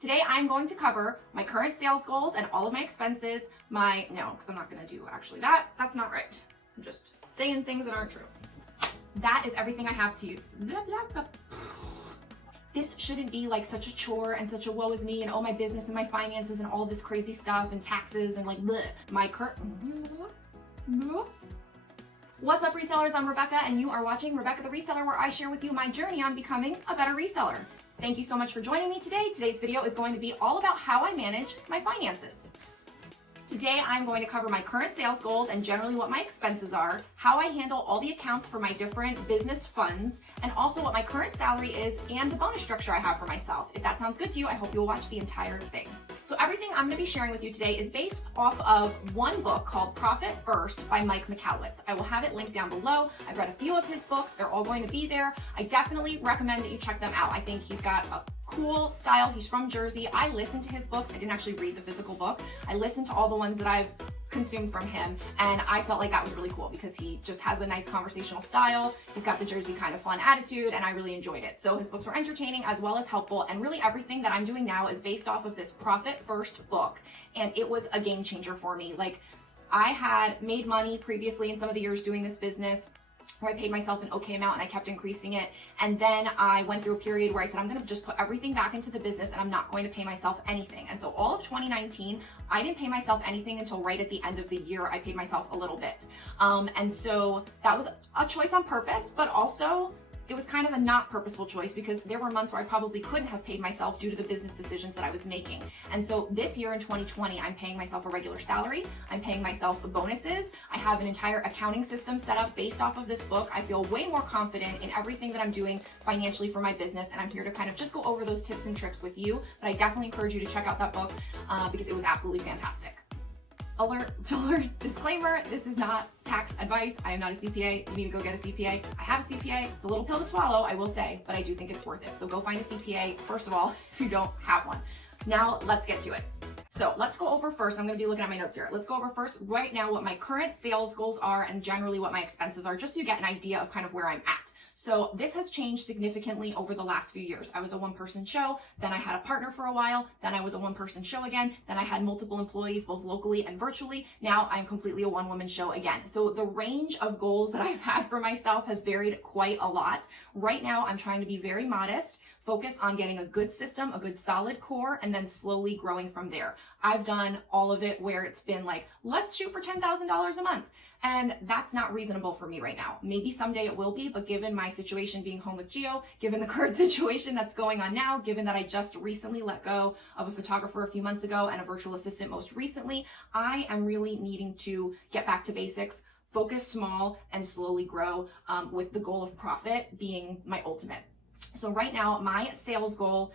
Today I'm going to cover my current sales goals and all of my expenses, no, because I'm not going to do actually that. That's not right. I'm just saying things that aren't true. That is everything I have to use. This shouldn't be like such a chore and such a woe is me and oh my business and my finances and all this crazy stuff and taxes and like bleh. What's up resellers, I'm Rebecca and you are watching Rebecca the Reseller, where I share with you my journey on becoming a better reseller. Thank you so much for joining me today. Today's video is going to be all about how I manage my finances. Today I'm going to cover my current sales goals and generally what my expenses are, how I handle all the accounts for my different business funds, and also what my current salary is and the bonus structure I have for myself. If that sounds good to you, I hope you'll watch the entire thing. So everything I'm going to be sharing with you today is based off of one book called Profit First by Mike Michalowicz. I will have it linked down below. I've read a few of his books. They're all going to be there. I definitely recommend that you check them out. I think he's got a cool style. He's from Jersey. I listened to his books. I didn't actually read the physical book. I listened to all the ones that I've consumed from him, and I felt like that was really cool because he just has a nice conversational style. He's got the Jersey kind of fun attitude, and I really enjoyed it. So his books were entertaining as well as helpful, and really everything that I'm doing now is based off of this Profit First book, and it was a game changer for me. Like, I had made money previously in some of the years doing this business where I paid myself an okay amount and I kept increasing it. And then I went through a period where I said, I'm gonna just put everything back into the business and I'm not going to pay myself anything. And so all of 2019, I didn't pay myself anything until right at the end of the year, I paid myself a little bit. And so that was a choice on purpose, but also it was kind of a not purposeful choice because there were months where I probably couldn't have paid myself due to the business decisions that I was making. And so this year in 2020, I'm paying myself a regular salary. I'm paying myself bonuses. I have an entire accounting system set up based off of this book. I feel way more confident in everything that I'm doing financially for my business. And I'm here to kind of just go over those tips and tricks with you. But I definitely encourage you to check out that book because it was absolutely fantastic. Alert, disclaimer, this is not tax advice. I am not a CPA. You need to go get a CPA. I have a CPA. It's a little pill to swallow, I will say, but I do think it's worth it. So go find a CPA, first of all, if you don't have one. Now let's get to it. So let's go over first, I'm gonna be looking at my notes here. Let's go over first right now what my current sales goals are and generally what my expenses are, just so you get an idea of kind of where I'm at. So this has changed significantly over the last few years. I was a one-person show, then I had a partner for a while, then I was a one-person show again, then I had multiple employees both locally and virtually. Now I'm completely a one-woman show again. So the range of goals that I've had for myself has varied quite a lot. Right now I'm trying to be very modest, focus on getting a good system, a good solid core, and then slowly growing from there. I've done all of it where it's been like, let's shoot for $10,000 a month. And that's not reasonable for me right now. Maybe someday it will be, but given my situation being home with Gio, given the current situation that's going on now, given that I just recently let go of a photographer a few months ago and a virtual assistant most recently, I am really needing to get back to basics, focus small, and slowly grow with the goal of profit being my ultimate. So right now, my sales goal,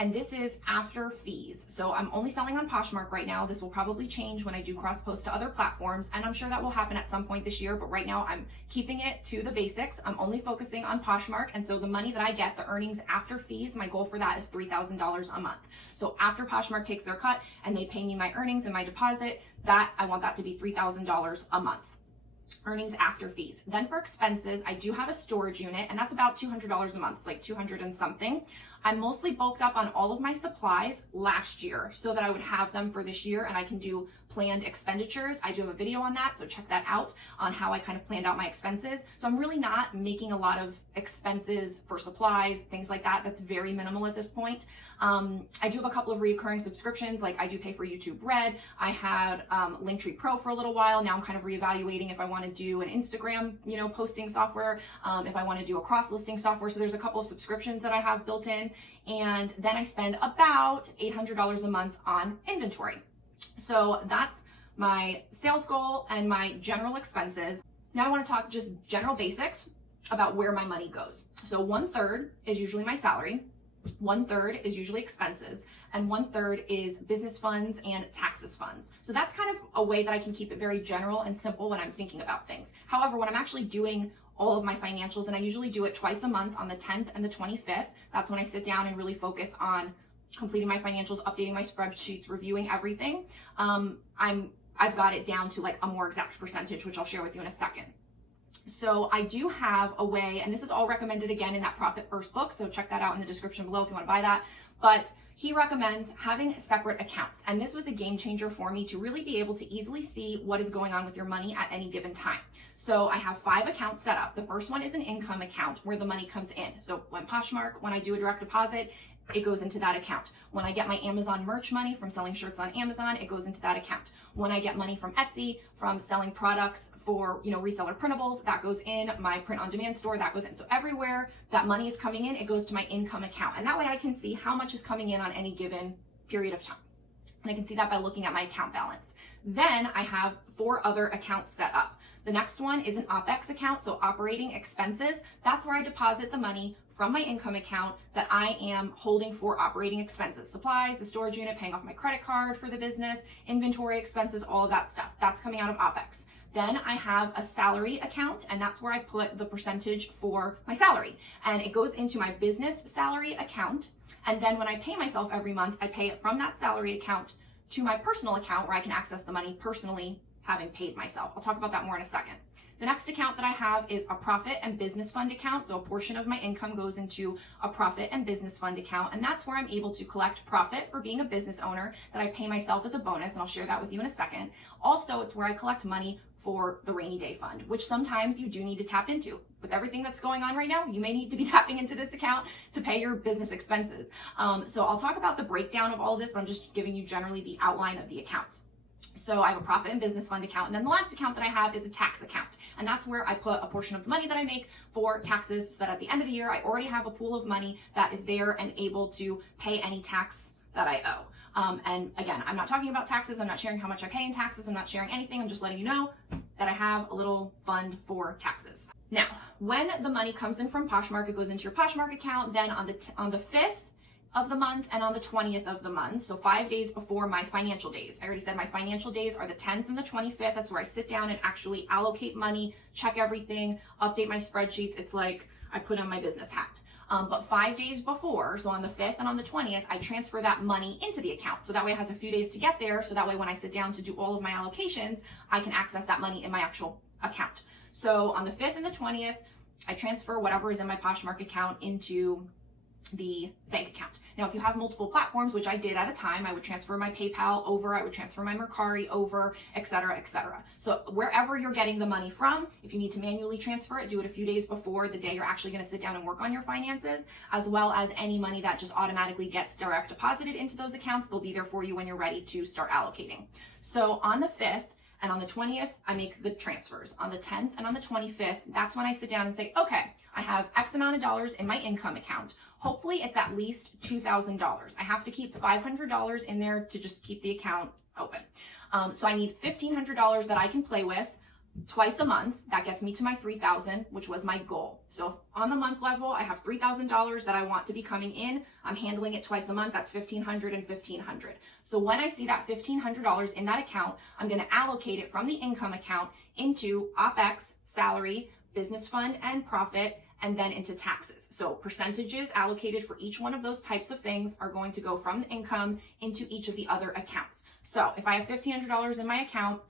and this is after fees. So I'm only selling on Poshmark right now. This will probably change when I do cross post to other platforms, and I'm sure that will happen at some point this year, but right now I'm keeping it to the basics. I'm only focusing on Poshmark, and so the money that I get, the earnings after fees, my goal for that is $3,000 a month. So after Poshmark takes their cut and they pay me my earnings and my deposit, that I want that to be $3,000 a month. Earnings after fees. Then for expenses, I do have a storage unit, and that's about $200 a month. It's like 200 and something. I mostly bulked up on all of my supplies last year so that I would have them for this year and I can do planned expenditures. I do have a video on that, so check that out on how I kind of planned out my expenses. So I'm really not making a lot of expenses for supplies, things like that. That's very minimal at this point. I do have a couple of recurring subscriptions, like I do pay for YouTube Red. I had Linktree Pro for a little while. Now I'm kind of reevaluating if I want to do an Instagram, posting software, if I want to do a cross-listing software. So there's a couple of subscriptions that I have built in. And then I spend about $800 a month on inventory. So that's my sales goal and my general expenses. Now I want to talk just general basics about where my money goes. So 1/3 is usually my salary, 1/3 is usually expenses, and 1/3 is business funds and taxes funds. So that's kind of a way that I can keep it very general and simple when I'm thinking about things. However, when I'm actually doing all of my financials, and I usually do it twice a month on the 10th and the 25th, that's when I sit down and really focus on completing my financials, updating my spreadsheets, reviewing everything. I've got it down to like a more exact percentage, which I'll share with you in a second. So I do have a way, and this is all recommended again in that Profit First book, so check that out in the description below if you want to buy that. But he recommends having separate accounts. And this was a game changer for me to really be able to easily see what is going on with your money at any given time. So I have 5 accounts set up. The first one is an income account where the money comes in. So when Poshmark, when I do a direct deposit, it goes into that account. When I get my Amazon merch money from selling shirts on Amazon, it goes into that account. When I get money from Etsy, from selling products for, reseller printables, that goes in. My print on demand store, that goes in. So everywhere that money is coming in, it goes to my income account. And that way I can see how much is coming in on any given period of time. And I can see that by looking at my account balance. Then I have 4 other accounts set up. The next one is an OPEX account, so operating expenses. That's where I deposit the money from my income account that I am holding for operating expenses, supplies, the storage unit, paying off my credit card for the business, inventory expenses, all of that stuff. That's coming out of OPEX. Then I have a salary account, and that's where I put the percentage for my salary. And it goes into my business salary account. And then when I pay myself every month, I pay it from that salary account to my personal account where I can access the money personally, having paid myself. I'll talk about that more in a second. The next account that I have is a profit and business fund account. So a portion of my income goes into a profit and business fund account. And that's where I'm able to collect profit for being a business owner that I pay myself as a bonus. And I'll share that with you in a second. Also, it's where I collect money for the rainy day fund, which sometimes you do need to tap into. With everything that's going on right now, you may need to be tapping into this account to pay your business expenses. So I'll talk about the breakdown of all of this, but I'm just giving you generally the outline of the accounts. So I have a profit and business fund account. And then the last account that I have is a tax account. And that's where I put a portion of the money that I make for taxes so that at the end of the year, I already have a pool of money that is there and able to pay any tax that I owe. And again, I'm not talking about taxes. I'm not sharing how much I pay in taxes. I'm not sharing anything. I'm just letting you know that I have a little fund for taxes. Now, when the money comes in from Poshmark, it goes into your Poshmark account. Then on the 5th of the month and on the 20th of the month, so 5 days before my financial days. I already said my financial days are the 10th and the 25th. That's where I sit down and actually allocate money, check everything, update my spreadsheets. It's like I put on my business hat. But 5 days before, so on the 5th and on the 20th, I transfer that money into the account. So that way it has a few days to get there. So that way when I sit down to do all of my allocations, I can access that money in my actual account. So on the 5th and the 20th, I transfer whatever is in my Poshmark account into the bank account. Now, if you have multiple platforms, which I did at a time, I would transfer my PayPal over, I would transfer my Mercari over, etc., etc. So wherever you're getting the money from, if you need to manually transfer it, do it a few days before the day you're actually going to sit down and work on your finances, as well as any money that just automatically gets direct deposited into those accounts. They'll be there for you when you're ready to start allocating. So on the 5th, and on the 20th, I make the transfers. On the 10th and on the 25th, that's when I sit down and say, okay, I have X amount of dollars in my income account. Hopefully it's at least $2,000. I have to keep $500 in there to just keep the account open. So I need $1,500 that I can play with twice a month. That gets me to my $3,000, which was my goal. So on the month level, I have $3,000 that I want to be coming in. I'm handling it twice a month. That's $1,500 and $1,500. So when I see that $1,500 in that account, I'm going to allocate it from the income account into OPEX, salary, business fund, and profit, and then into taxes. So percentages allocated for each one of those types of things are going to go from the income into each of the other accounts. So if I have $1,500 in my account,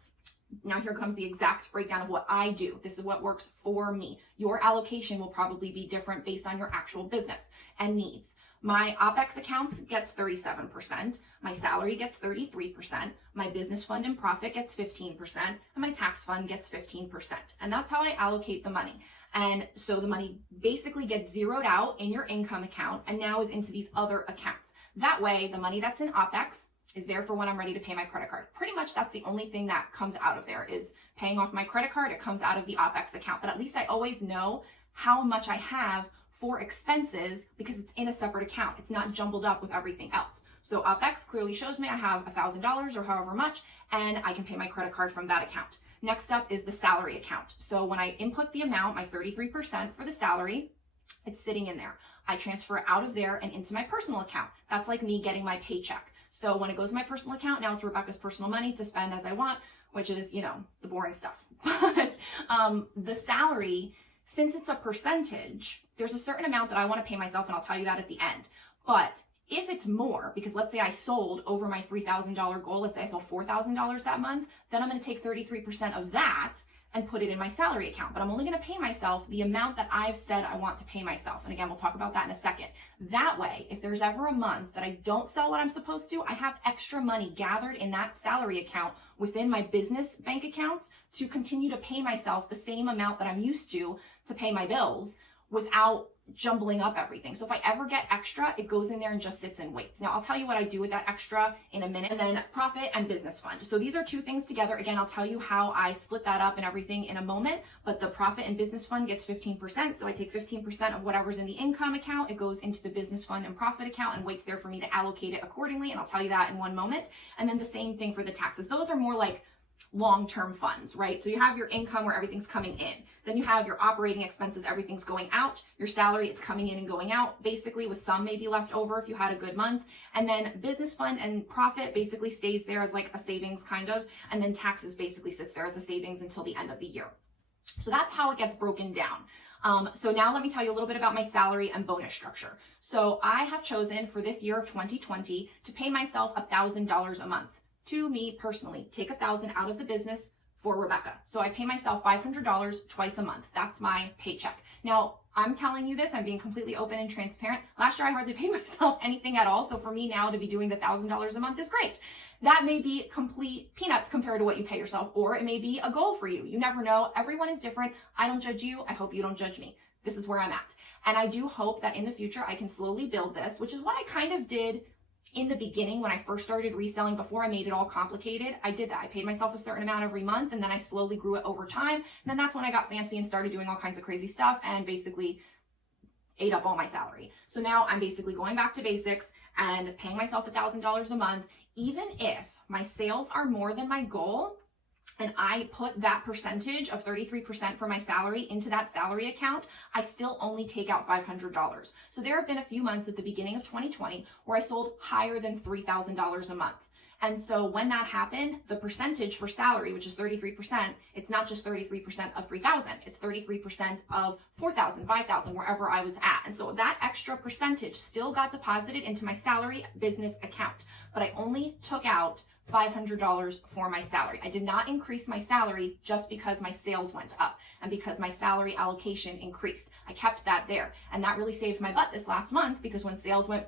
now here comes the exact breakdown of what I do. This is what works for me. Your allocation will probably be different based on your actual business and needs. My OPEX accounts gets 37%, my salary gets 33%, my business fund and profit gets 15%, and my tax fund gets 15%. And that's how I allocate the money. And so the money basically gets zeroed out in your income account and now is into these other accounts. That way, the money that's in OPEX is there for when I'm ready to pay my credit card. Pretty much that's the only thing that comes out of there is paying off my credit card. It comes out of the OPEX account, but at least I always know how much I have for expenses because it's in a separate account. It's not jumbled up with everything else. So OPEX clearly shows me I have $1,000 or however much, and I can pay my credit card from that account. Next up is the salary account. So when I input the amount, my 33% for the salary, it's sitting in there. I transfer it out of there and into my personal account. That's like me getting my paycheck. So when it goes to my personal account, now it's Rebecca's personal money to spend as I want, which is, the boring stuff. But the salary, since it's a percentage, there's a certain amount that I want to pay myself, and I'll tell you that at the end. But if it's more, because let's say I sold over my $3,000 goal, let's say I sold $4,000 that month, then I'm going to take 33% of that and put it in my salary account, but I'm only going to pay myself the amount that I've said I want to pay myself. And again, we'll talk about that in a second. That way, if there's ever a month that I don't sell what I'm supposed to, I have extra money gathered in that salary account within my business bank accounts to continue to pay myself the same amount that I'm used to pay my bills without jumbling up everything. So if I ever get extra, it goes in there and just sits and waits. Now I'll tell you what I do with that extra in a minute. And then profit and business fund. So these are two things together. Again, I'll tell you how I split that up and everything in a moment, but the profit and business fund gets 15%. So I take 15% of whatever's in the income account, it goes into the business fund and profit account and waits there for me to allocate it accordingly. And I'll tell you that in one moment. And then the same thing for the taxes. Those are more like long-term funds, right? So you have your income where everything's coming in. Then you have your operating expenses, everything's going out. Your salary, it's coming in and going out, basically, with some maybe left over if you had a good month. And then business fund and profit basically stays there as like a savings kind of. And then taxes basically sits there as a savings until the end of the year. So that's how it gets broken down. So now let me tell you a little bit about my salary and bonus structure. So I have chosen for this year of 2020 to pay myself $1,000 a month. To me personally, take $1,000 out of the business for Rebecca. So I pay myself $500 twice a month. That's my paycheck. Now, I'm telling you this, I'm being completely open and transparent. Last year, I hardly paid myself anything at all. So for me now to be doing the $1,000 a month is great. That may be complete peanuts compared to what you pay yourself, or it may be a goal for you. You never know. Everyone is different. I don't judge you. I hope you don't judge me. This is where I'm at. And I do hope that in the future, I can slowly build this, which is what I kind of did in the beginning when I first started reselling. Before I made it all complicated, I did that. I paid myself a certain amount every month, and then I slowly grew it over time. And then that's when I got fancy and started doing all kinds of crazy stuff and basically ate up all my salary. So now I'm basically going back to basics and paying myself $1,000 a month, even if my sales are more than my goal. And I put that percentage of 33% for my salary into that salary account, I still only take out $500. So there have been a few months at the beginning of 2020 where I sold higher than $3,000 a month. And so when that happened, the percentage for salary, which is 33%, it's not just 33% of 3,000, it's 33% of 4,000, 5,000, wherever I was at. And so that extra percentage still got deposited into my salary business account, but I only took out $500 for my salary. I did not increase my salary just because my sales went up and because my salary allocation increased. I kept that there. And that really saved my butt this last month, because when sales went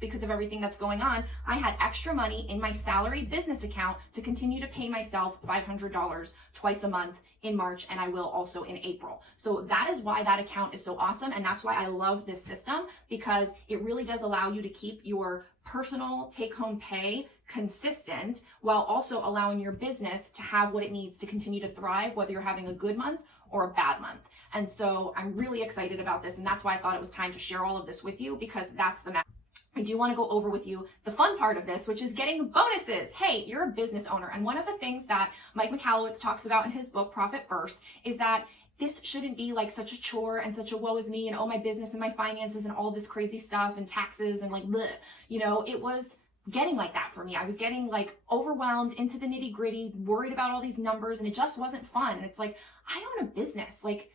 because of everything that's going on, I had extra money in my salary business account to continue to pay myself $500 twice a month in March, and I will also in April. So that is why that account is so awesome. And that's why I love this system, because it really does allow you to keep your personal take-home pay consistent while also allowing your business to have what it needs to continue to thrive, whether you're having a good month or a bad month. And so I'm really excited about this, and that's why I thought it was time to share all of this with you, because that's the message. I do want to go over with you the fun part of this, which is getting bonuses. Hey, you're a business owner. And one of the things that Mike Michalowicz talks about in his book, Profit First, is that this shouldn't be like such a chore and such a woe is me and oh, my business and my finances and all this crazy stuff and taxes and like, bleh. You know, it was getting like that for me. I was getting like overwhelmed into the nitty gritty, worried about all these numbers, and it just wasn't fun. And it's like, I own a business. Like,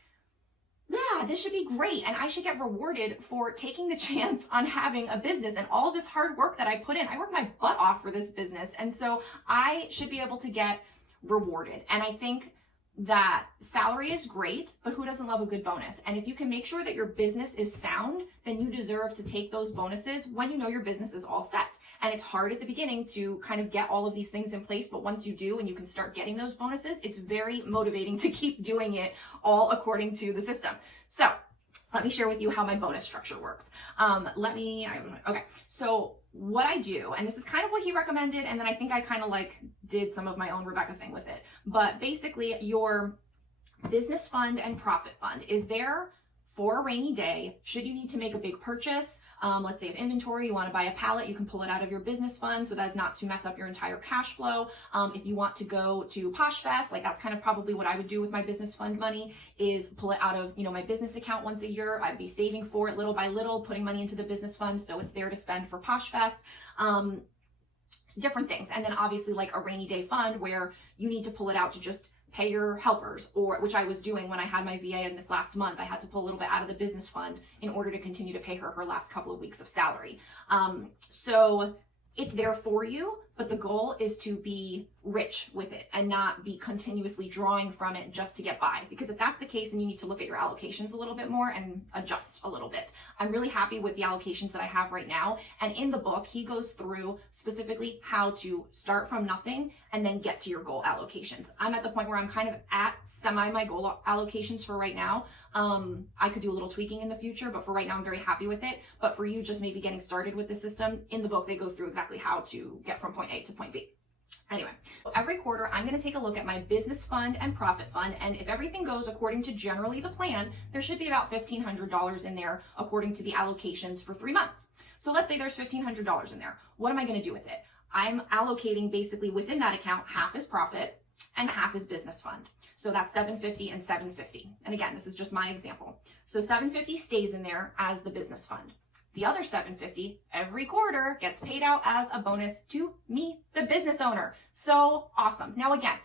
yeah, this should be great. And I should get rewarded for taking the chance on having a business and all this hard work that I put in. I worked my butt off for this business. And so I should be able to get rewarded. And I think that salary is great, but who doesn't love a good bonus? And if you can make sure that your business is sound, then you deserve to take those bonuses when you know your business is all set. And it's hard at the beginning to kind of get all of these things in place, but once you do and you can start getting those bonuses, it's very motivating to keep doing it all according to the system. So let me share with you how my bonus structure works. Okay, so what I do, and this is kind of what he recommended, and then I think I kind of like did some of my own Rebecca thing with it, but basically your business fund and profit fund is there for a rainy day. Should you need to make a big purchase, let's say if inventory, you want to buy a pallet, you can pull it out of your business fund so that's not to mess up your entire cash flow. If you want to go to Posh Fest, like that's kind of probably what I would do with my business fund money, is pull it out of, you know, my business account once a year. I'd be saving for it little by little, putting money into the business fund so it's there to spend for Posh Fest. Different things. And then obviously like a rainy day fund where you need to pull it out to just pay your helpers, or which I was doing when I had my VA in this last month. I had to pull a little bit out of the business fund in order to continue to pay her last couple of weeks of salary. So it's there for you, but the goal is to be rich with it and not be continuously drawing from it just to get by. Because if that's the case, then you need to look at your allocations a little bit more and adjust a little bit. I'm really happy with the allocations that I have right now. And in the book, he goes through specifically how to start from nothing and then get to your goal allocations. I'm at the point where I'm kind of at my goal allocations for right now. I could do a little tweaking in the future, but for right now, I'm very happy with it. But for you just maybe getting started with the system, in the book, they go through exactly how to get from point A to point B. Anyway, so every quarter, I'm going to take a look at my business fund and profit fund. And if everything goes according to generally the plan, there should be about $1,500 in there according to the allocations for 3 months. So let's say there's $1,500 in there. What am I going to do with it? I'm allocating basically within that account, half is profit and half is business fund. So that's $750 and $750. And again, this is just my example. So $750 stays in there as the business fund. The other $750 every quarter gets paid out as a bonus to me, the business owner. So awesome. Now again,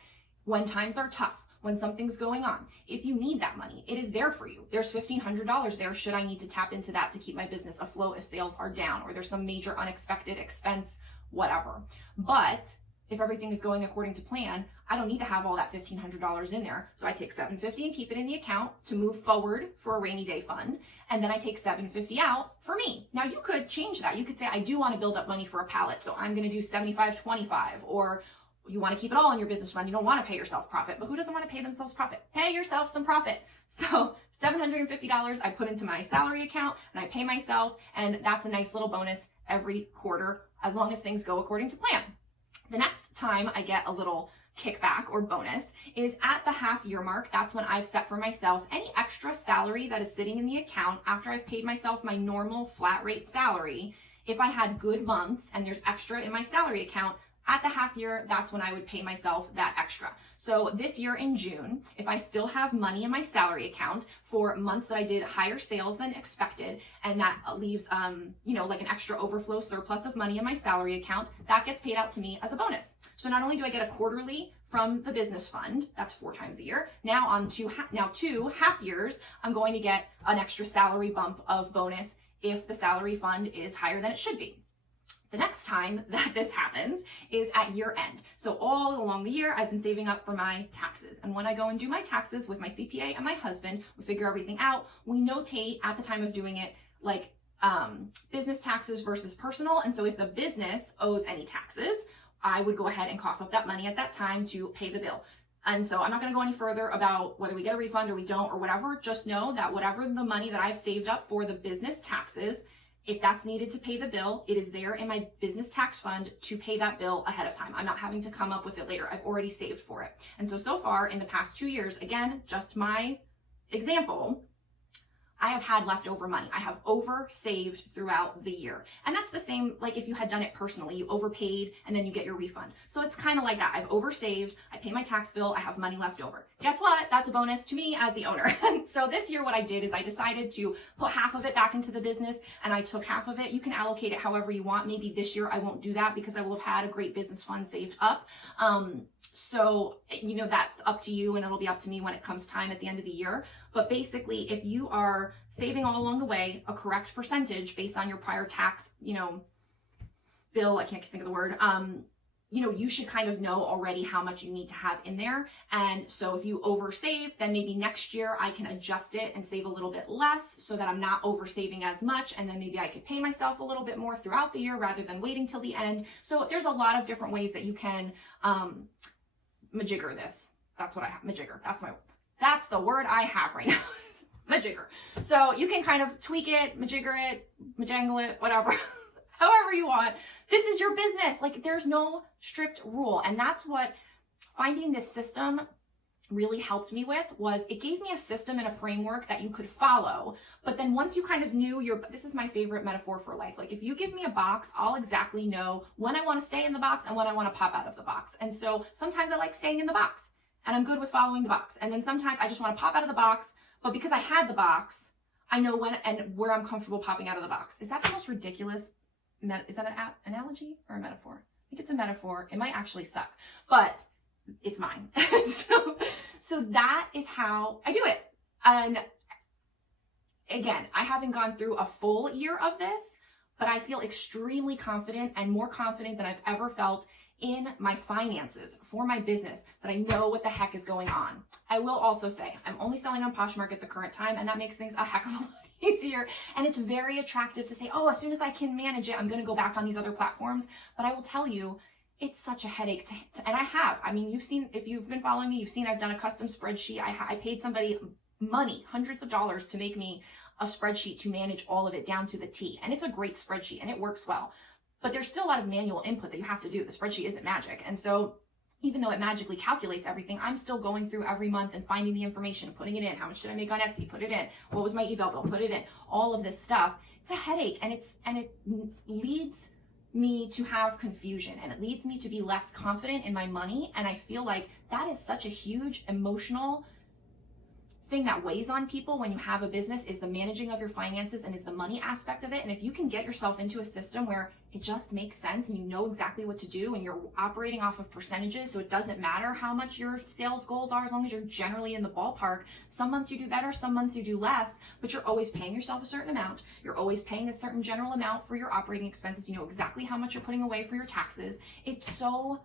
when times are tough, when something's going on, if you need that money, it is there for you. There's $1,500 there should I need to tap into that to keep my business afloat if sales are down or there's some major unexpected expense, whatever. But if everything is going according to plan, I don't need to have all that $1,500 in there. So I take $750 and keep it in the account to move forward for a rainy day fund. And then I take $750 out for me. Now you could change that. You could say, I do want to build up money for a pallet. So I'm going to do 75-25, or you want to keep it all in your business fund. You don't want to pay yourself profit, but who doesn't want to pay themselves profit? Pay yourself some profit. So $750 I put into my salary account and I pay myself. And that's a nice little bonus every quarter, as long as things go according to plan. The next time I get a little kickback or bonus is at the half year mark. That's when I've set for myself any extra salary that is sitting in the account after I've paid myself my normal flat rate salary. If I had good months and there's extra in my salary account, at the half year, that's when I would pay myself that extra. So this year in June, if I still have money in my salary account for months that I did higher sales than expected, and that leaves, like an extra overflow surplus of money in my salary account, that gets paid out to me as a bonus. So not only do I get a quarterly from the business fund, that's 4 times a year. Now on two half years, I'm going to get an extra salary bump of bonus if the salary fund is higher than it should be. The next time that this happens is at year end. So all along the year, I've been saving up for my taxes. And when I go and do my taxes with my CPA and my husband, we figure everything out. We notate at the time of doing it, like business taxes versus personal. And so if the business owes any taxes, I would go ahead and cough up that money at that time to pay the bill. And so I'm not going to go any further about whether we get a refund or we don't or whatever. Just know that whatever the money that I've saved up for the business taxes, if that's needed to pay the bill, it is there in my business tax fund to pay that bill ahead of time. I'm not having to come up with it later. I've already saved for it. And so far in the past 2 years, again, just my example, I have had leftover money. I have over saved throughout the year. And that's the same like if you had done it personally, you overpaid and then you get your refund. So it's kind of like that. I've over saved, I pay my tax bill, I have money left over. Guess what? That's a bonus to me as the owner. So this year what I did is I decided to put half of it back into the business and I took half of it. You can allocate it however you want. Maybe this year I won't do that because I will have had a great business fund saved up. So, that's up to you and it'll be up to me when it comes time at the end of the year. But basically, if you are saving all along the way a correct percentage based on your prior tax, bill, I can't think of the word, you should kind of know already how much you need to have in there. And so if you oversave, then maybe next year I can adjust it and save a little bit less so that I'm not over saving as much. And then maybe I could pay myself a little bit more throughout the year rather than waiting till the end. So there's a lot of different ways that you can, majigger this. That's what I have. Majigger. That's the word I have right now. Majigger. So you can kind of tweak it, majigger it, majangle it, whatever. However you want. This is your business. Like there's no strict rule. And that's what finding this system really helped me with was it gave me a system and a framework that you could follow. But then once you kind of knew this is my favorite metaphor for life. Like if you give me a box, I'll exactly know when I want to stay in the box and when I want to pop out of the box. And so sometimes I like staying in the box and I'm good with following the box. And then sometimes I just want to pop out of the box, but because I had the box, I know when and where I'm comfortable popping out of the box. Is that the most ridiculous? Is that an analogy or a metaphor? I think it's a metaphor. It might actually suck, but it's mine. So that is how I do it. And again, I haven't gone through a full year of this, but I feel extremely confident and more confident than I've ever felt in my finances for my business, that I know what the heck is going on. I will also say I'm only selling on Poshmark at the current time, and that makes things a heck of a lot easier. And it's very attractive to say, oh, as soon as I can manage it, I'm going to go back on these other platforms. But I will tell you, it's such a headache and I mean, you've seen, if you've been following me, you've seen I've done a custom spreadsheet. I paid somebody money, hundreds of dollars, to make me a spreadsheet to manage all of it down to the T. And it's a great spreadsheet and it works well. But there's still a lot of manual input that you have to do. The spreadsheet isn't magic. And so even though it magically calculates everything, I'm still going through every month and finding the information, putting it in. How much did I make on Etsy? Put it in. What was my email bill? Put it in. All of this stuff. It's a headache, and it leads me to have confusion, and it leads me to be less confident in my money. And I feel like that is such a huge emotional thing that weighs on people when you have a business, is the managing of your finances and is the money aspect of it. And if you can get yourself into a system where it just makes sense and you know exactly what to do and you're operating off of percentages, so it doesn't matter how much your sales goals are, as long as you're generally in the ballpark. Some months you do better, some months you do less, but you're always paying yourself a certain amount. You're always paying a certain general amount for your operating expenses. You know exactly how much you're putting away for your taxes. It's so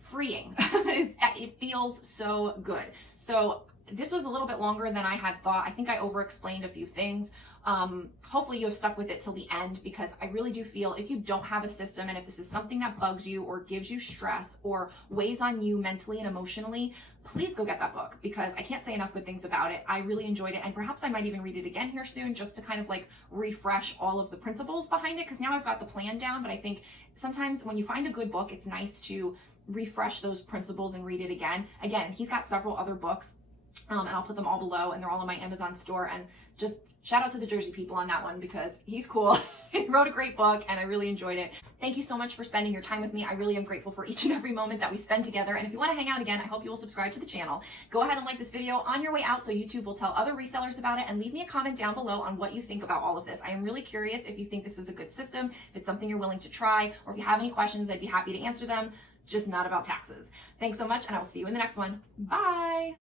freeing. It feels so good. So this was a little bit longer than I had thought. I think I over-explained a few things. Hopefully you have stuck with it till the end, because I really do feel if you don't have a system, and if this is something that bugs you or gives you stress or weighs on you mentally and emotionally, please go get that book, because I can't say enough good things about it. I really enjoyed it, and perhaps I might even read it again here soon, just to kind of like refresh all of the principles behind it, because now I've got the plan down. But I think sometimes when you find a good book, it's nice to refresh those principles and read it again. Again, he's got several other books. And I'll put them all below, and they're all in my Amazon store. And just shout out to the Jersey people on that one, because he's cool. He wrote a great book and I really enjoyed it. Thank you so much for spending your time with me. I really am grateful for each and every moment that we spend together. And if you want to hang out again, I hope you will subscribe to the channel. Go ahead and like this video on your way out so YouTube will tell other resellers about it, and leave me a comment down below on what you think about all of this. I am really curious if you think this is a good system, if it's something you're willing to try, or if you have any questions, I'd be happy to answer them, just not about taxes. Thanks so much, and I will see you in the next one. Bye.